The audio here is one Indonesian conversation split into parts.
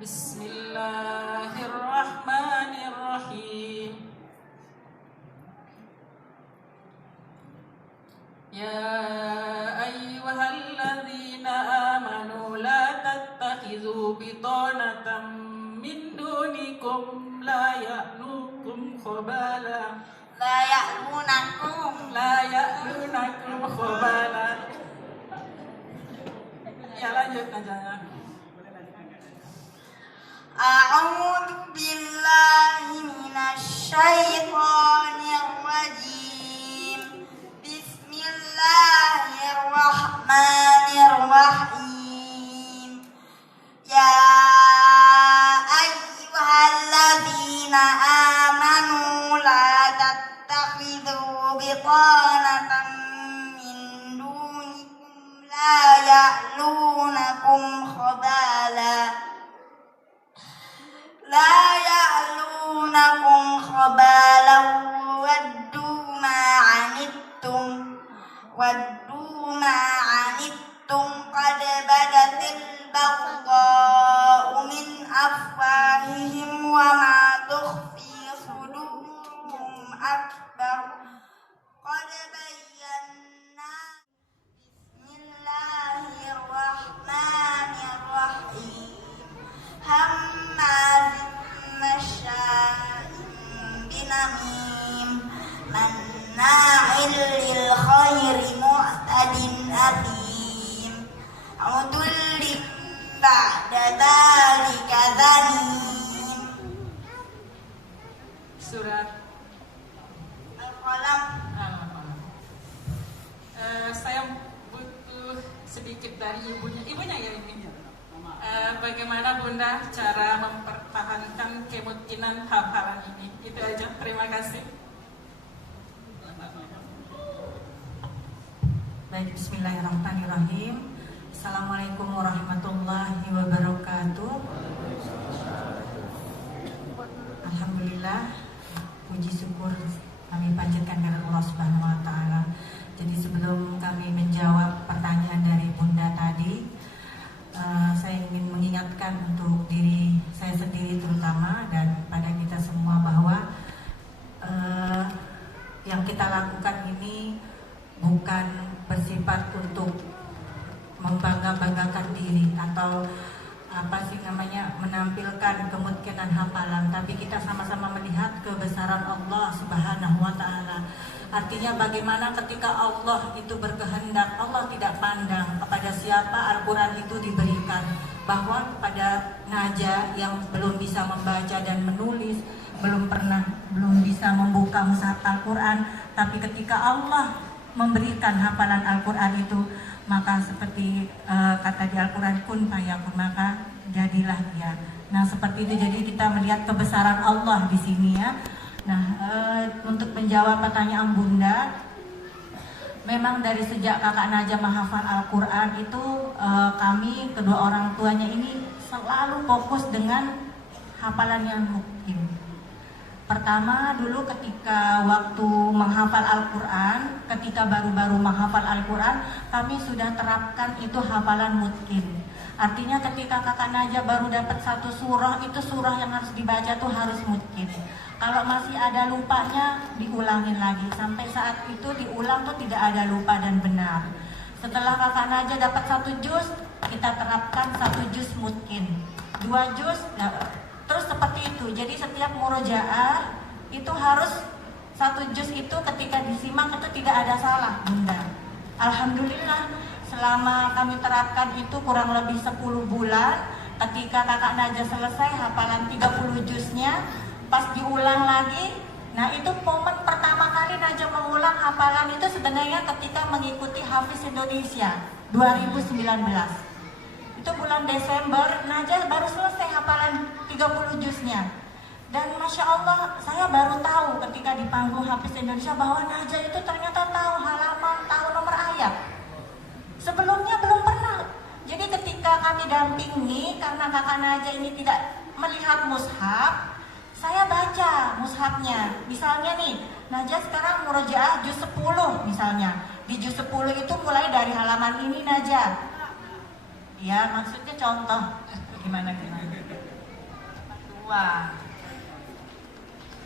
Bismillahirrahmanirrahim. Ya ayyuhalladzina amanu la tattakhidhu bitanatan min dunikum la ya'lukum khabala Ya lanjut aja. A'udzu billahi minasy syaithanir rajim. Bismillahirrahmanirrahim. Ya ayyuhalladzina amanu la tattakhidhu bitanatan min dunikum la ya'lunakum khabala ودوا ما عنتم قد بدت البغضاء من أفواههم وما تخفي صدورهم أكبر قد بينا. بسم الله الرحمن الرحيم. هماز مشاء بنميم مناع للخير معتد أثيم عتل بعد ذلك زنيم. Surat Al-Qalam. Saya butuh sedikit dari ibunya ya ini. Bagaimana Bunda cara mempertahankan kemungkinan hafalan ini? Itu aja. Terima kasih. Baik, bismillahirrahmanirrahim. Assalamualaikum warahmatullahi wabarakatuh. Alhamdulillah, puji syukur kami panjatkan kepada Allah Subhanahu wa taala. Jadi sebelum kami menjawab pertanyaan dari Bunda tadi, saya ingin mengingatkan untuk diri saya sendiri terutama dan pada kita semua bahwa yang kita lakukan ini bukan bersifat untuk membangga-banggakan diri atau menampilkan kemungkinan hafalan, tapi kita sama-sama melihat kebesaran Allah Subhanahu wa taala. Artinya bagaimana ketika Allah itu berkehendak, Allah tidak pandang kepada siapa Al-Qur'an itu diberikan, bahwa kepada Najah yang belum bisa membaca dan menulis, belum bisa membuka mushaf Al-Qur'an, tapi ketika Allah memberikan hafalan Al-Quran itu, maka seperti kata di Al-Quran, kun fayakun, maka jadilah dia. Nah seperti itu, jadi kita melihat kebesaran Allah di sini ya. Nah untuk menjawab pertanyaan Bunda, memang dari sejak kakak Najah menghafal Al-Quran itu kami kedua orang tuanya ini selalu fokus dengan hafalan yang mungkin. Pertama dulu ketika waktu menghafal Al-Quran, ketika baru-baru menghafal Al-Quran, kami sudah terapkan itu hafalan mutqin. Artinya ketika kakak Najah baru dapat satu surah, itu surah yang harus dibaca tuh harus mutqin. Kalau masih ada lupanya, diulangin lagi. Sampai saat itu diulang tuh tidak ada lupa dan benar. Setelah kakak Najah dapat satu juz, kita terapkan satu juz mutqin. 2 juz, terus seperti itu. Jadi setiap murojaah itu harus satu juz itu ketika disimak itu tidak ada salah, Bunda. Alhamdulillah selama kami terapkan itu kurang lebih 10 bulan. Ketika kakak Najah selesai hafalan 30 juznya, pas diulang lagi, nah itu momen pertama kali Najah mengulang hafalan itu sebenarnya ketika mengikuti Hafiz Indonesia 2019. Itu bulan Desember, Najah baru selesai hafalan 30 juznya. Dan Masya Allah, saya baru tahu ketika di panggung Hafiz Indonesia bahwa Najah itu ternyata tahu halaman, tahu nomor ayat. Sebelumnya belum pernah. Jadi ketika kami dampingi, karena kakak Najah ini tidak melihat mushaf, saya baca mushafnya. Misalnya nih, Najah sekarang murojaah juz 10 misalnya. Di juz 10 itu mulai dari halaman ini Najah. Ya, maksudnya contoh. Gimana? Wah.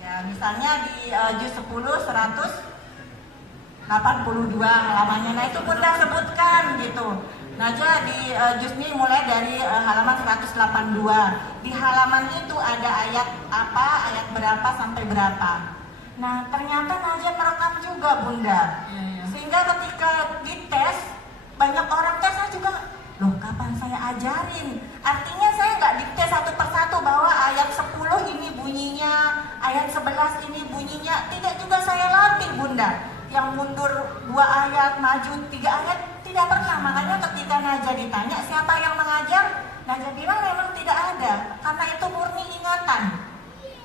Ya, misalnya di juz 10 182 halamannya. Nah, itu Bunda sebutkan gitu. Najwa di juz ini mulai dari halaman 182. Di halaman itu ada ayat apa, ayat berapa sampai berapa. Nah, ternyata Najwa merekam juga Bunda. Sehingga ketika dites, banyak orang tes, saya juga, loh kapan saya ajarin? Artinya saya nggak dites satu persatu bahwa ayat 10 ini bunyinya, ayat 11 ini bunyinya. Tidak juga saya latih Bunda. Yang mundur 2 ayat, maju 3 ayat, tidak pernah. Makanya ketika Najwa ditanya siapa yang mengajar, Najwa bilang memang tidak ada, karena itu murni ingatan.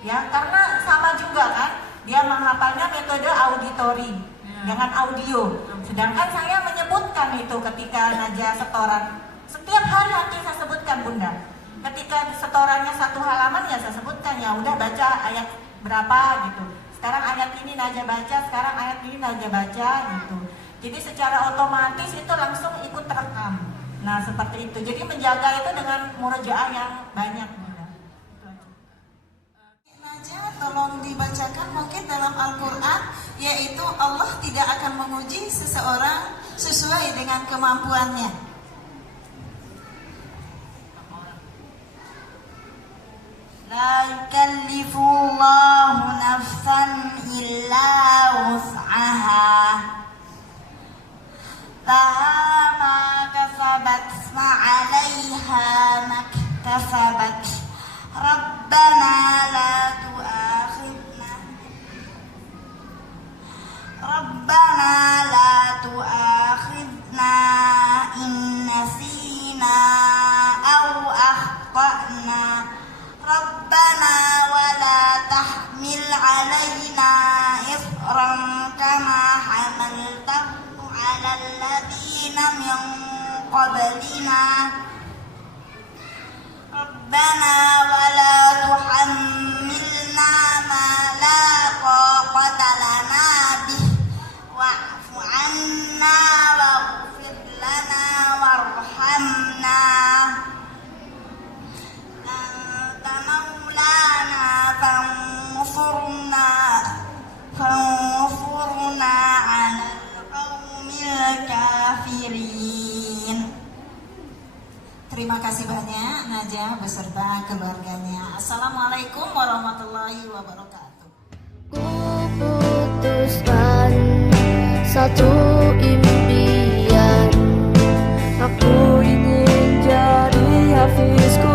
Ya, karena sama juga kan, dia menghafalnya metode auditori dengan audio. Sedangkan saya menyebutkan itu ketika Najwa setoran. Setiap hari nanti saya sebutkan Bunda. Ketika setorannya 1 halaman ya saya sebutkan, ya udah baca ayat berapa gitu. Sekarang ayat ini Najwa baca, sekarang ayat ini Najwa baca gitu. Jadi secara otomatis itu langsung ikut terekam. Nah seperti itu. Jadi menjaga itu dengan murojaah yang banyak Bunda. Najwa tolong dibacakan mungkin dalam Al-Quran, yaitu Allah tidak akan menguji seseorang sesuai dengan kemampuannya. La yukallifullahu nafsan illa wus'aha. Laha ma kasabat wa 'alaiha maktasabat. Rabbana la tu'akhidna in nasina aw akhtana. Rabbana wa la tahmil 'alaina isran kama hamaltahu 'alal ladzina min qablina. Rabbana wa la tuhammilna ma la taqata lana bih wa'fu 'anna waghfir lana warhamna. Anta maulana fansurna 'alal qaumil kafirin. Terima kasih banyak Najwa beserta keluarganya. Assalamualaikum warahmatullahi wabarakatuh. Ku putuskan satu impian, aku ingin jadi hafiz Quran.